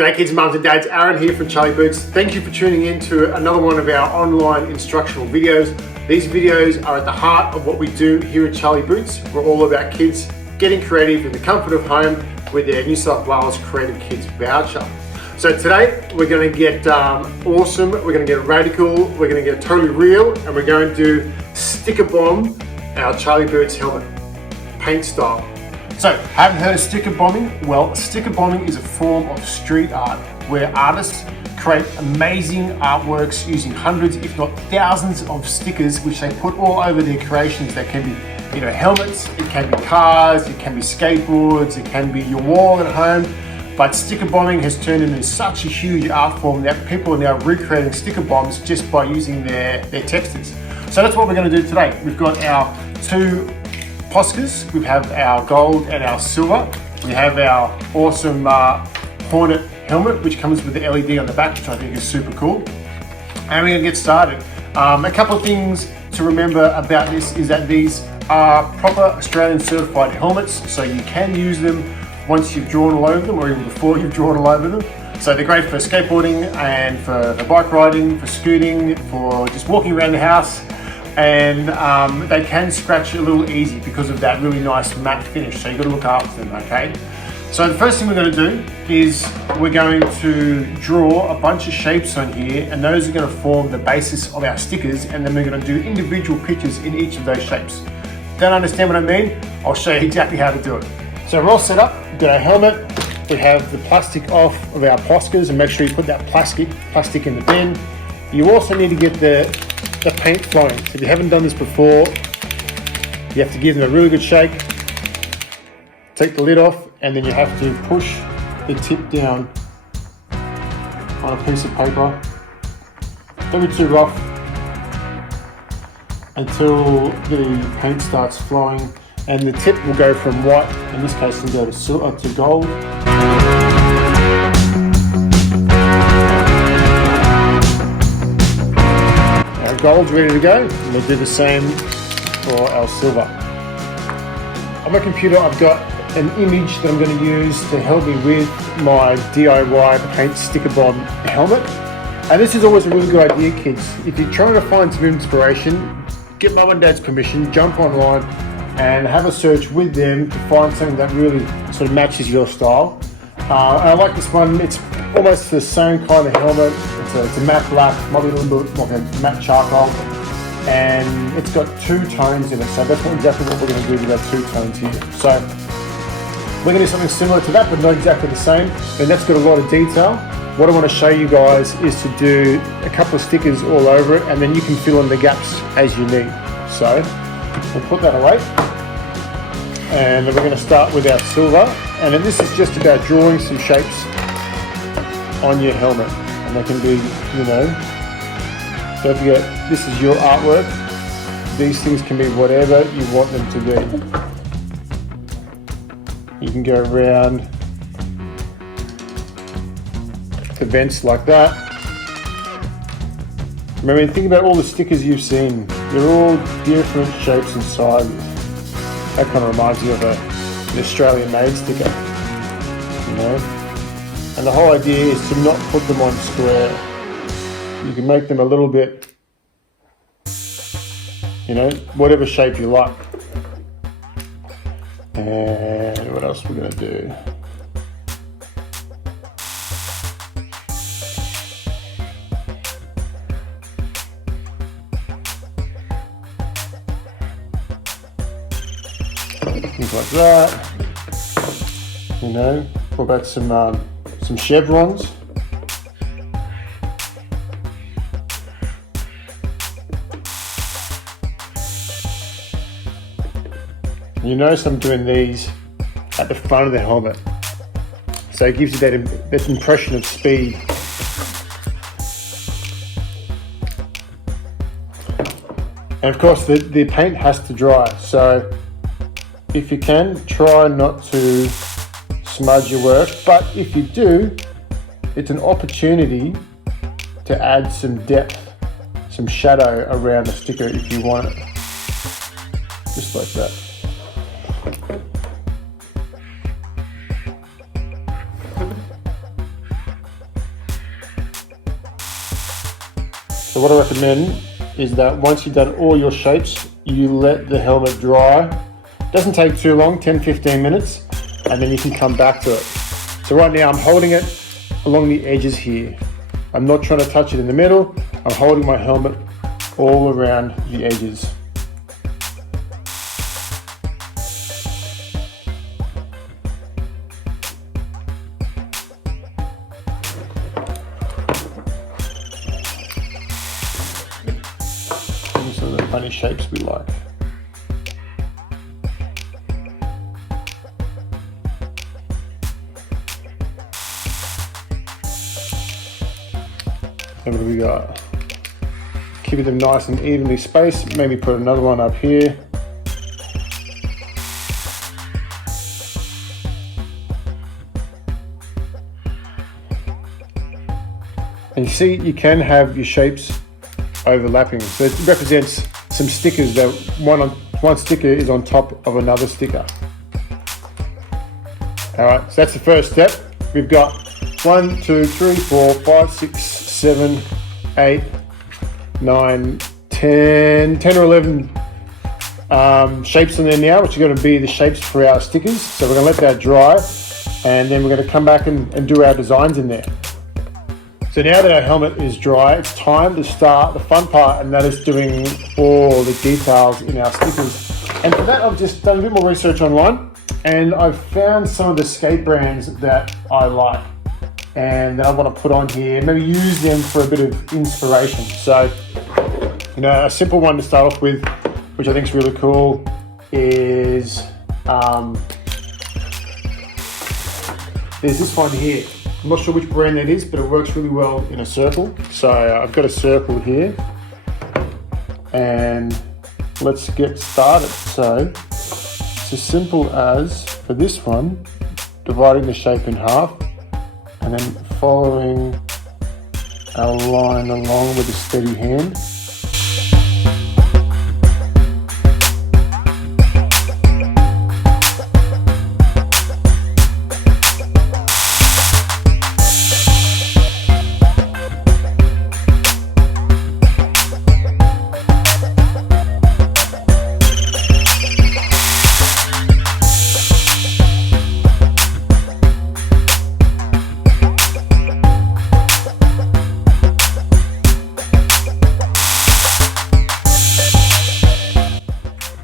G'day kids, mums and dads, Aaron here from Charlie Boots. Thank you for tuning in to another one of our online instructional videos. These videos are at the heart of what we do here at Charlie Boots. We're all about kids getting creative in the comfort of home with their New South Wales Creative Kids voucher. So today we're going to get awesome, we're going to get radical, we're going to get totally real, and we're going to sticker bomb our Charlie Boots helmet, paint style. So, haven't heard of sticker bombing? Well, sticker bombing is a form of street art where artists create amazing artworks using hundreds, if not thousands of stickers, which they put all over their creations. That can be, helmets, it can be cars, it can be skateboards, it can be your wall at home. But sticker bombing has turned into such a huge art form that people are now recreating sticker bombs just by using their textures. So that's what we're going to do today. We've got our two Poscas, we have our gold and our silver. We have our awesome Hornet helmet, which comes with the LED on the back, which I think is super cool. And we're gonna get started. A couple of things to remember about this is that these are proper Australian certified helmets, so you can use them once you've drawn all over them, or even before you've drawn all over them. So they're great for skateboarding and for bike riding, for scooting, for just walking around the house. And they can scratch a little easy because of that really nice matte finish, so you've got to look after them, okay? So the first thing we're going to do is we're going to draw a bunch of shapes on here, and those are going to form the basis of our stickers, and then we're going to do individual pictures in each of those shapes. Don't understand what I mean? I'll show you exactly how to do it. So we're all set up, we've got our helmet, we have the plastic off of our Poscas, and make sure you put that plastic in the bin. You also need to get the paint flowing. So if you haven't done this before, you have to give them a really good shake, take the lid off, and then you have to push the tip down on a piece of paper. Don't be too rough until the paint starts flowing, and the tip will go from white, in this case it'll go to gold. Gold's ready to go, and we'll do the same for our silver. On my computer I've got an image that I'm going to use to help me with my DIY paint sticker bomb helmet. And this is always a really good idea, kids. If you're trying to find some inspiration, get mum and dad's permission, jump online and have a search with them to find something that really sort of matches your style. I like this one. It's almost the same kind of helmet. It's a matte black, might be a little bit like a matte charcoal, and it's got two tones in it. So that's exactly what we're going to do with our two tones here. So we're going to do something similar to that, but not exactly the same. And that's got a lot of detail. What I want to show you guys is to do a couple of stickers all over it, and then you can fill in the gaps as you need. So we'll put that away. And then we're going to start with our silver, and then this is just about drawing some shapes on your helmet, and they can be, don't forget, this is your artwork. These things can be whatever you want them to be. You can go around the vents like that. Remember, think about all the stickers you've seen. They're all different shapes and sizes. That kind of reminds you of an Australian-made sticker, And the whole idea is to not put them on square. You can make them a little bit, whatever shape you like. And what else we're going to do? Things like that, what about some chevrons? You notice I'm doing these at the front of the helmet, so it gives you that impression of speed. And of course the paint has to dry, so if you can, try not to smudge your work, but if you do, it's an opportunity to add some depth, some shadow around the sticker if you want it. Just like that. So what I recommend is that once you've done all your shapes, you let the helmet dry. It doesn't take too long, 10-15 minutes, and then you can come back to it. So right now I'm holding it along the edges here. I'm not trying to touch it in the middle. I'm holding my helmet all around the edges. These are the funny shapes we like. And what do we got? Keeping them nice and evenly spaced. Maybe put another one up here. And you see, you can have your shapes overlapping. So it represents some stickers that one sticker is on top of another sticker. All right, so that's the first step. We've got 1, 2, 3, 4, 5, 6, 7, 8, 9, 10 or 11 shapes in there now, which are going to be the shapes for our stickers. So we're going to let that dry, and then we're going to come back and do our designs in there. So now that our helmet is dry, it's time to start the fun part, and that is doing all the details in our stickers. And for that, I've just done a bit more research online, and I've found some of the skate brands that I like and that I want to put on here, maybe use them for a bit of inspiration. So, you know, a simple one to start off with, which I think is really cool, is there's this one here. I'm not sure which brand that is, but it works really well in a circle. So I've got a circle here, and let's get started. So it's as simple as, for this one, dividing the shape in half and then following our line along with a steady hand.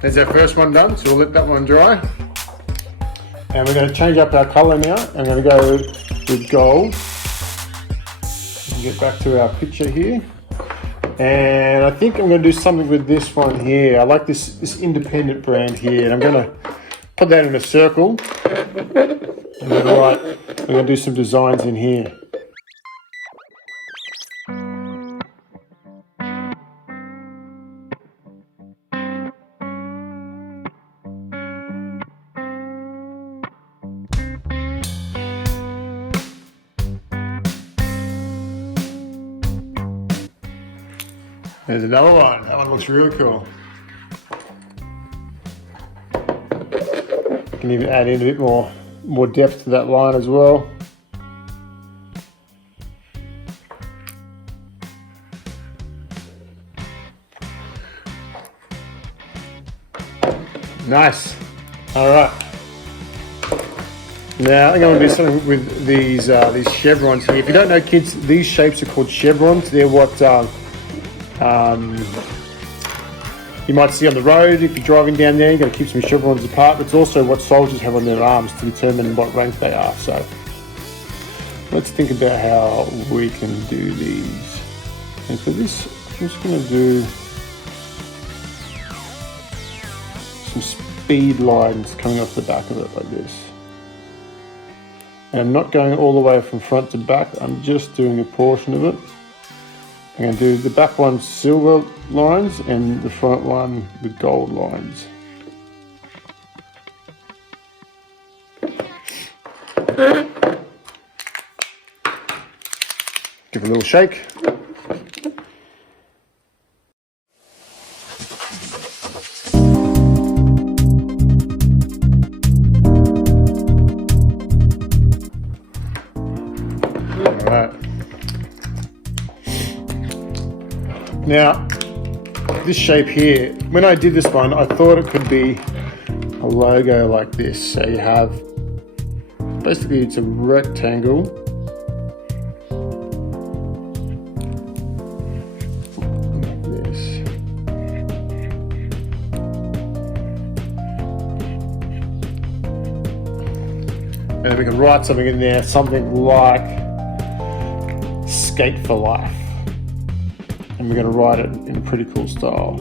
There's our first one done, so we'll let that one dry. And we're going to change up our colour now. I'm going to go with gold. And get back to our picture here. And I think I'm going to do something with this one here. I like this independent brand here. And I'm going to put that in a circle. And then, right, we're going to do some designs in here. There's another one. That one looks real cool. You can even add in a bit more depth to that line as well. Nice. All right. Now I'm going to do something with these chevrons here. If you don't know, kids, these shapes are called chevrons. They're what you might see on the road if you're driving down there. You've got to keep some chevrons apart, but it's also what soldiers have on their arms to determine what rank they are. So let's think about how we can do these. And for this, I'm just going to do some speed lines coming off the back of it like this. And I'm not going all the way from front to back, I'm just doing a portion of it. I'm going to do the back one silver lines and the front one with gold lines. Give it a little shake. All right. Now, this shape here, when I did this one, I thought it could be a logo like this. So you have, basically it's a rectangle. Like this. And then we can write something in there, something like Skate for Life. And we're going to write it in a pretty cool style.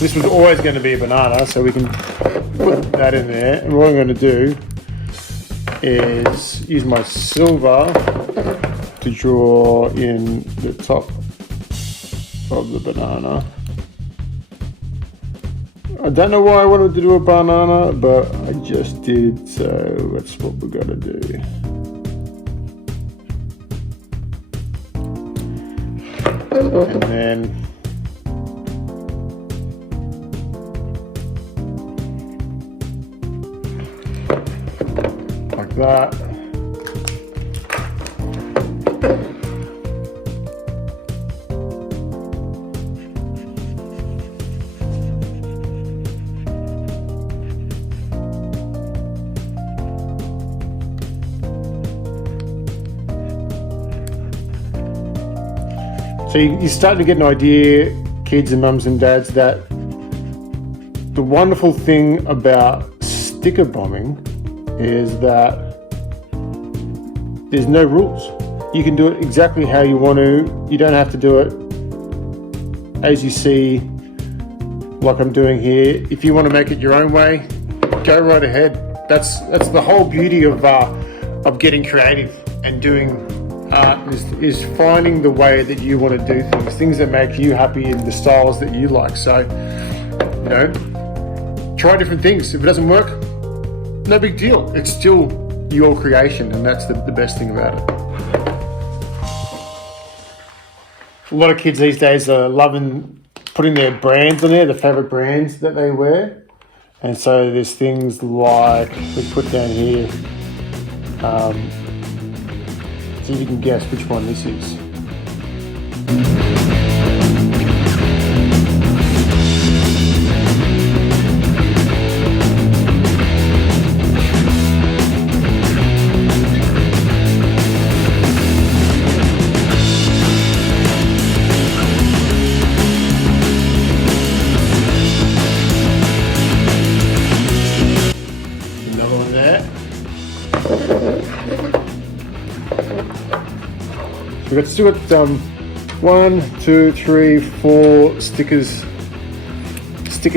This was always going to be a banana, so we can put that in there. And what I'm going to do is use my silver to draw in the top of the banana. I don't know why I wanted to do a banana, but I just did, so that's what we're going to do. And then like that. So you're starting to get an idea, kids and mums and dads, that the wonderful thing about sticker bombing is that there's no rules. You can do it exactly how you want to. You don't have to do it as you see, like I'm doing here. If you want to make it your own way, go right ahead. That's the whole beauty of getting creative and doing art, is finding the way that you want to do things that make you happy in the styles that you like. So, you know, try different things. If it doesn't work, no big deal. It's still your creation, and that's the best thing about it. A lot of kids these days are loving putting their brands on there, the favorite brands that they wear. And so there's things like, we put down here, see if you can guess which one this is. We've still got 1, 2, 3, 4 sticker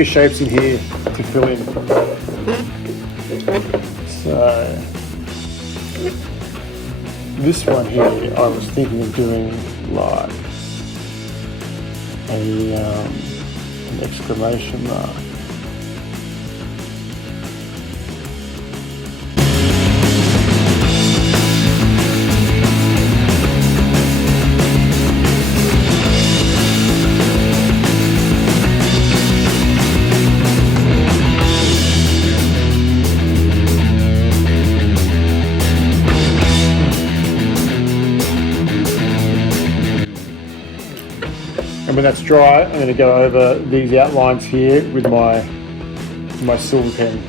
shapes in here to fill in. So this one here, I was thinking of doing like an exclamation mark. And when that's dry, I'm going to go over these outlines here with my silver pen.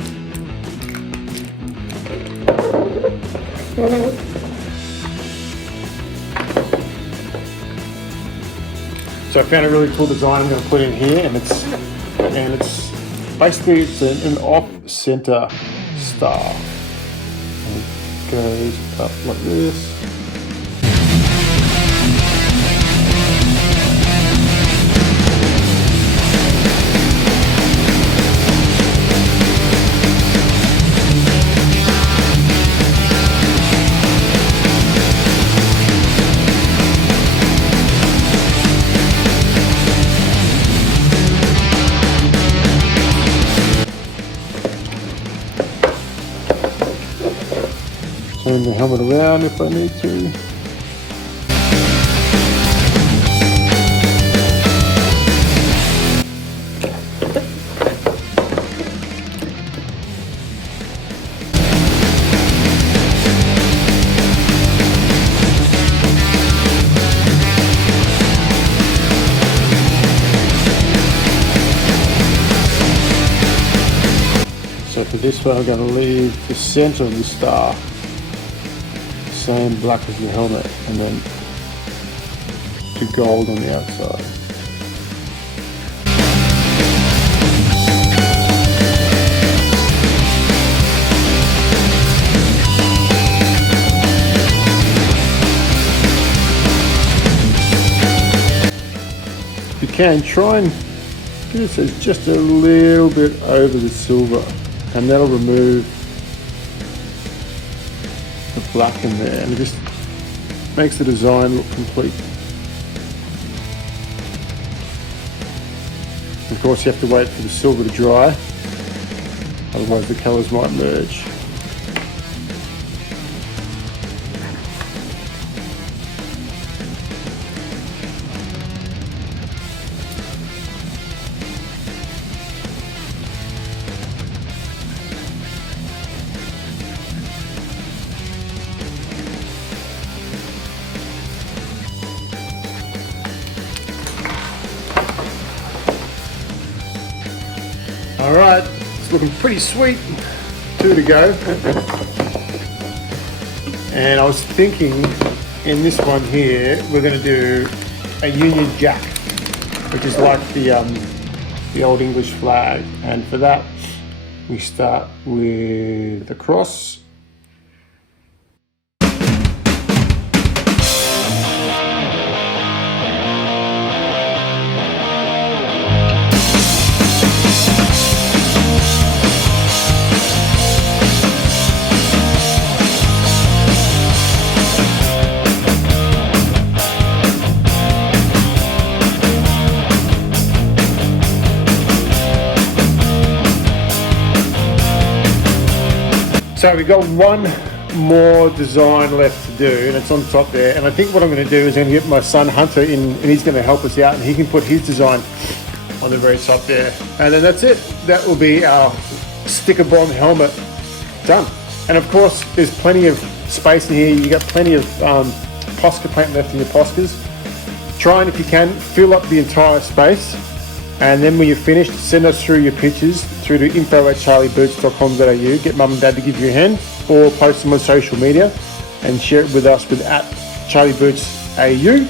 So I found a really cool design I'm going to put in here, and it's basically an off-center star. goes up like this. Turn the helmet around if I need to. So for this one, I'm going to leave the center of the star same black as your helmet, and then to gold on the outside. If you can, try and get it just a little bit over the silver, and that'll remove the black in there, and it just makes the design look complete. Of course, you have to wait for the silver to dry, otherwise the colours might merge. All right, it's looking pretty sweet. 2 to go. And I was thinking in this one here, we're going to do a Union Jack, which is like the old English flag. And for that, we start with the cross. So we've got one more design left to do, and it's on top there. And I think what I'm going to do is I'm going to get my son Hunter in, and he's going to help us out, and he can put his design on the very top there. And then that's it. That will be our sticker bomb helmet done. And of course, there's plenty of space in here. You got plenty of Posca paint left in your Poscas. Try and, if you can, fill up the entire space. And then when you're finished, send us through your pictures through to info@charlieboots.com.au. Get mum and dad to give you a hand, or post them on social media and share it with us with @CharlieBootsAU,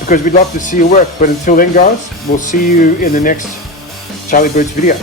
because we'd love to see your work. But until then, guys, we'll see you in the next Charlie Boots video.